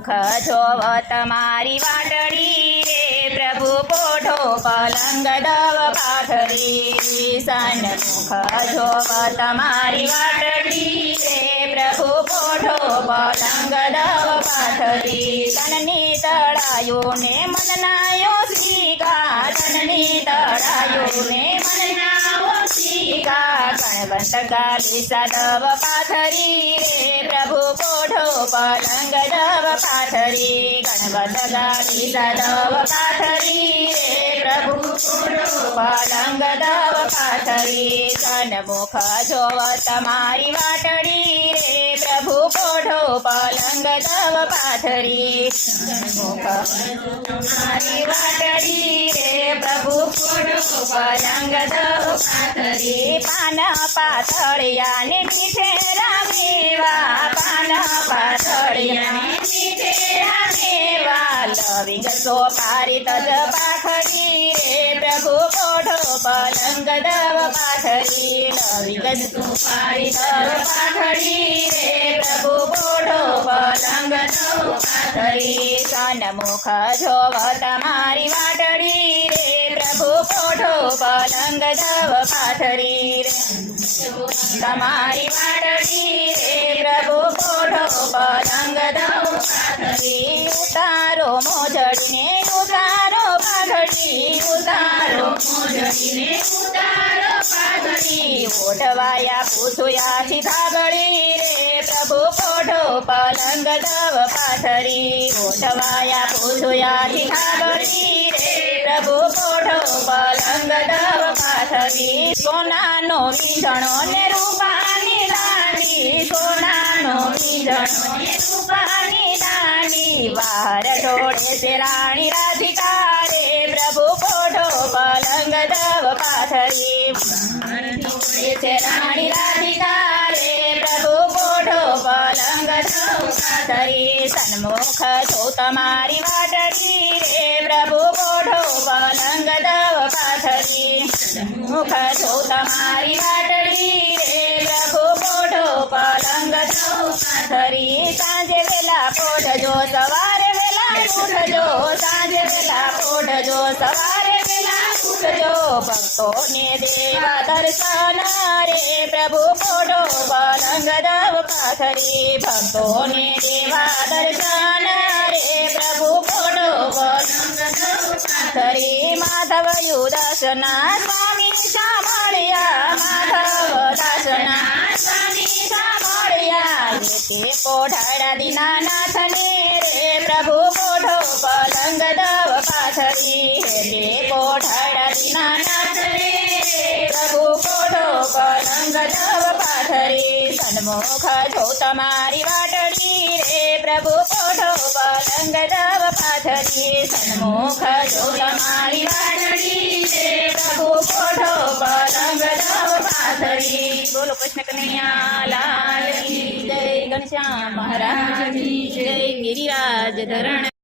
સન્મુખ જોવ તમારી વાટડી રે પ્રભુ પોઢો પલંગ દવ પાથરી સન્મુખ જોવ તમારી વાટડી રે પ્રભુ પોઢો પલંગ દવ પાથરી તનની તળાયું ને મનનાયો શ્રીકા તનની તળાયું ને મનનાયો શ્રીકા ગણવંત ગાલી સદવ પાથરી રે પ્રભુ પોઢો પલંગ દવ પાથરી ગણવંત ગાલી સદવ પાથરી રે પ્રભુ પોઢો પલંગ દવ પાથરી સન્મુખ જોવ તમારી વાટડી રે પ્રભુ પોઢો પલંગ દવ પાથરી સન્મુખ તમારી વાટડી રે પ્રભુ પોઢો પલંગ દવ પાથરી પાન પાથળિયા ને મીઠેરા મેવા પાન પાથળિયા ને મીઠેરા મેવા લવિંગ સોપારી તજ પાથરી રે પ્રભુ પોઢો પલંગ દવ પાથરી લવિંગ સોપારી તજ પાથરી રે પ્રભુ પોઢો પલંગ દવ પાથરી સન્મુખ જોવ તમારી વાટડી રે પ્રભુ પોઢો પલંગ દવ પાથરી રે તમારી વાટડી રે પ્રભુ પોઢો પલંગ દવ પાથરી ઉતારો મોજડીને ઉતારો પાઘડી ઉતારો મોજડીને ઉતારો પાઘડી ઓઢવાયા પૂછુયાથી થાબડી રે પ્રભુ પોઢો પલંગ દવ પાથરી ઓઢવાયા પૂછુયાથી થાબડી રે પ્રભુ પોઢો પલંગ દવ પાથરી સોનાનો વીંધણો ને રૂપાની દાંડી સોનાનો વીંધણો ને રૂપાની દાંડી વાર ઢોળે છે રાણી રાધિકા રે પ્રભુ પોઢો પલંગ દવ પાથરી ઢોળે છે રાણી રાધિકા રે પ્રભુ પોઢો પલંગ દવ પાથરી સન્મુખ જો તમારી વાટડી રે પ્રભુ પોઢો પલંગ દવ પાથરી સન્મુખ જો તમારી વાટડી રે પ્રભુ પોઢો પલંગ દવ પાથરી સાંજે વેલા પોઢજો સવારે વેલા ઉઠજો સાંજે વેલા પોઢજો સવારે વેલા ઉઠજો ભક્તોને દેવા દર્શન રે પ્રભુ પોઢો પલંગ દવ પાથરી ભક્તોને દેવા દર્શન રે પ્રભુ પોઢો પલંગ દવ પાથરી માધવ યુદાસના સ્વામી સાંભળ્યા માધવ દાસના સ્વામી સાંભળ્યા કે પોઢાડા દીનાનાથને રે પ્રભુ પોઢો પલંગ દવ પાથરી રે પોઢાડા દીનાનાથને પ્રભુ પોઢો પલંગ દવ પાથરી સન્મુખ જો તમારી વાટડી રે પ્રભુ પોઢો પલંગ દવ પાથરી સન્મુખ જો તમારી વાટડી રે પ્રભુ પોઢો પલંગ દવ પાથરી બોલો કૃષ્ણ કનૈયા લાલ કી જય ઘનશ્યામ મહારાજ કી જય ગિરિરાજ ધરણ